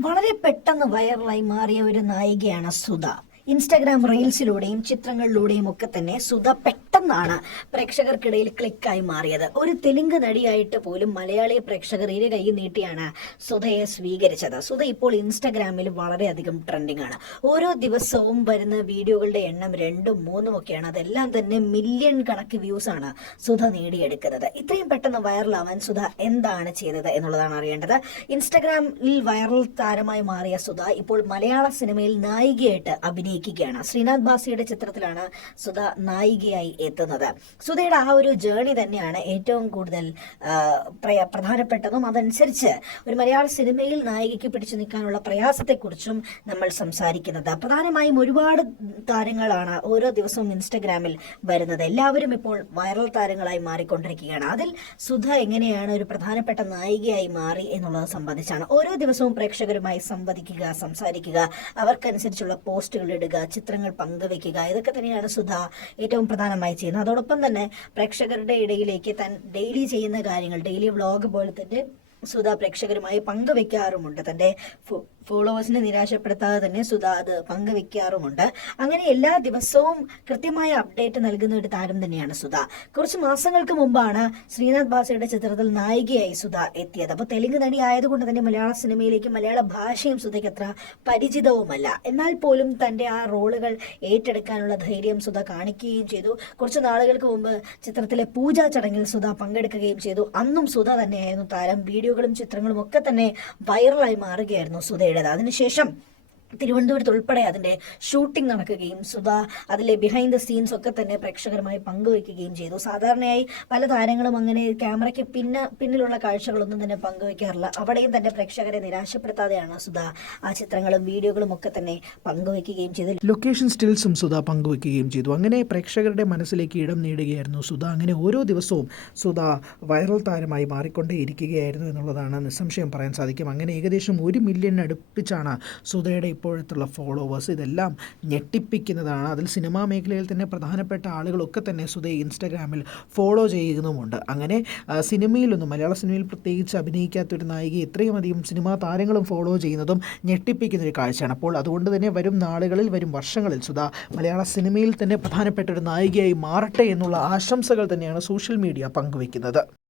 വളരെ പെട്ടെന്ന് വൈറലായി മാറിയ ഒരു നായികയാണ് സുധ. ഇൻസ്റ്റാഗ്രാം റീൽസിലൂടെയും ചിത്രങ്ങളിലൂടെയും ഒക്കെ തന്നെ സുധ പെട്ടെന്നാണ് പ്രേക്ഷകർക്കിടയിൽ ക്ലിക്കായി മാറിയത്. ഒരു തെലുങ്ക് നടിയായിട്ട് പോലും മലയാളി പ്രേക്ഷകർ ഇരു കൈ നീട്ടിയാണ് സുധയെ സ്വീകരിച്ചത്. സുധ ഇപ്പോൾ ഇൻസ്റ്റാഗ്രാമിൽ വളരെയധികം ട്രെൻഡിങ് ആണ് ഓരോ ദിവസവും വരുന്ന വീഡിയോകളുടെ എണ്ണം രണ്ടും മൂന്നും ഒക്കെയാണ്. അതെല്ലാം തന്നെ മില്യൺ കണക്ക് വ്യൂസ് ആണ് സുധ നേടിയെടുക്കുന്നത്. ഇത്രയും പെട്ടെന്ന് വൈറലാവാൻ സുധ എന്താണ് ചെയ്തത് എന്നുള്ളതാണ് അറിയേണ്ടത്. ഇൻസ്റ്റാഗ്രാമിൽ വൈറൽ താരമായി മാറിയ സുധ ഇപ്പോൾ മലയാള സിനിമയിൽ നായികയായിട്ട് അഭിനയിക്കുകയാണ്. ശ്രീനാഥ് ഭാസിയുടെ ചിത്രത്തിലാണ് സുധ നായികയായി എത്തുന്നത്. സുധയുടെ ആ ഒരു ജേണി തന്നെയാണ് ഏറ്റവും കൂടുതൽ പ്രധാനപ്പെട്ടതും. അതനുസരിച്ച് ഒരു മലയാള സിനിമയിൽ നായികയ്ക്ക് പിടിച്ചു നിൽക്കാനുള്ള പ്രയാസത്തെക്കുറിച്ചും നമ്മൾ സംസാരിക്കുന്നത്. പ്രധാനമായും ഒരുപാട് താരങ്ങളാണ് ഓരോ ദിവസവും ഇൻസ്റ്റഗ്രാമിൽ വരുന്നത്. എല്ലാവരും ഇപ്പോൾ വൈറൽ താരങ്ങളായി മാറിക്കൊണ്ടിരിക്കുകയാണ്. അതിൽ സുധ എങ്ങനെയാണ് ഒരു പ്രധാനപ്പെട്ട നായികയായി മാറി എന്നുള്ളത് സംബന്ധിച്ചാണ് ഓരോ ദിവസവും പ്രേക്ഷകരുമായി സംവദിക്കുക സംസാരിക്കുക അവർക്കനുസരിച്ചുള്ള പോസ്റ്റുകൾ ഇടുക ചിത്രങ്ങൾ പങ്കുവെക്കുക ഇതൊക്കെ തന്നെയാണ് സുധ ഏറ്റവും പ്രധാനമായി ചെയ്യുന്നത് അതോടൊപ്പം തന്നെ പ്രേക്ഷകരുടെ ഇടയിലേക്ക് താൻ ഡെയിലി ചെയ്യുന്ന കാര്യങ്ങൾ ഡെയിലി വ്ളോഗ് പോലെ തന്നെ സുധ പ്രേക്ഷകരുമായി പങ്കുവെക്കാറുമുണ്ട്. തന്റെ ഫോ- ഫോളോവേഴ്സിനെ നിരാശപ്പെടുത്താതെ തന്നെ സുധ അത് പങ്കുവെക്കാറുമുണ്ട്. അങ്ങനെ എല്ലാ ദിവസവും കൃത്യമായ അപ്ഡേറ്റ് നൽകുന്ന ഒരു താരം തന്നെയാണ് സുധ. കുറച്ച് മാസങ്ങൾക്ക് മുമ്പാണ് ശ്രീനാഥ് ബാസയുടെ ചിത്രത്തിൽ നായികയായി സുധ എത്തിയത്. അപ്പോൾ തെലുങ്ക് നടി ആയതുകൊണ്ട് തന്നെ മലയാള സിനിമയിലേക്ക് മലയാള ഭാഷയും സുധയ്ക്ക് അത്ര പരിചിതവുമല്ല. എന്നാൽ പോലും തന്റെ ആ റോളുകൾ ഏറ്റെടുക്കാനുള്ള ധൈര്യം സുധ കാണിക്കുകയും ചെയ്തു. കുറച്ച് നാളുകൾക്ക് മുമ്പ് ചിത്രത്തിലെ പൂജാ ചടങ്ങിൽ സുധ പങ്കെടുക്കുകയും ചെയ്തു. അന്നും സുധ തന്നെയായിരുന്നു താരം. വീഡിയോകളും ചിത്രങ്ങളും ഒക്കെ തന്നെ വൈറലായി മാറുകയായിരുന്നു സുധയുടേത്. അതിനുശേഷം തിരുവനന്തപുരത്ത് ഉൾപ്പെടെ അതിന്റെ ഷൂട്ടിംഗ് നടക്കുകയും സുധ അതിലെ ബിഹൈൻഡ് ദ സീൻസ് ഒക്കെ തന്നെ പ്രേക്ഷകരുമായി പങ്കുവയ്ക്കുകയും ചെയ്തു. സാധാരണയായി പല താരങ്ങളും അങ്ങനെ ക്യാമറയ്ക്ക് പിന്ന പിന്നിലുള്ള കാഴ്ചകളൊന്നും തന്നെ പങ്കുവയ്ക്കാറില്ല അവിടെയും തന്നെ പ്രേക്ഷകരെ നിരാശപ്പെടുത്താതെയാണ് സുധ ആ ചിത്രങ്ങളും വീഡിയോകളും ഒക്കെ തന്നെ പങ്കുവയ്ക്കുകയും ചെയ്തു ലൊക്കേഷൻ സ്റ്റിൽസും സുധ പങ്കുവയ്ക്കുകയും ചെയ്തു. അങ്ങനെ പ്രേക്ഷകരുടെ മനസ്സിലേക്ക് ഇടം നേടുകയായിരുന്നു സുധ. അങ്ങനെ ഓരോ ദിവസവും സുധ വൈറൽ താരമായി മാറിക്കൊണ്ടേയിരിക്കുകയായിരുന്നു എന്നുള്ളതാണ് നിസ്സംശയം പറയാൻ സാധിക്കും. അങ്ങനെ ഏകദേശം ഒരു മില്യൺ അടുപ്പിച്ചാണ് സുധയുടെ ഇപ്പോഴത്തുള്ള ഫോളോവേഴ്സ് ഇതെല്ലാം ഞെട്ടിപ്പിക്കുന്നതാണ്. അതിൽ സിനിമാ മേഖലയിൽ തന്നെ പ്രധാനപ്പെട്ട ആളുകളൊക്കെ തന്നെ സുധയെ ഇൻസ്റ്റാഗ്രാമിൽ ഫോളോ ചെയ്യുന്നുമുണ്ട്. അങ്ങനെ സിനിമയിലൊന്നും മലയാള സിനിമയിൽ പ്രത്യേകിച്ച് അഭിനയിക്കാത്തൊരു നായികയെ ഇത്രയും അധികം സിനിമാ താരങ്ങളും ഫോളോ ചെയ്യുന്നതും ഞെട്ടിപ്പിക്കുന്ന ഒരു കാഴ്ചയാണ്. അപ്പോൾ അതുകൊണ്ട് തന്നെ വരും നാളുകളിൽ വരും വർഷങ്ങളിൽ സുധ മലയാള സിനിമയിൽ തന്നെ പ്രധാനപ്പെട്ട ഒരു നായികയായി മാറട്ടെ എന്നുള്ള ആശംസകൾ തന്നെയാണ് സോഷ്യൽ മീഡിയ പങ്കുവയ്ക്കുന്നത്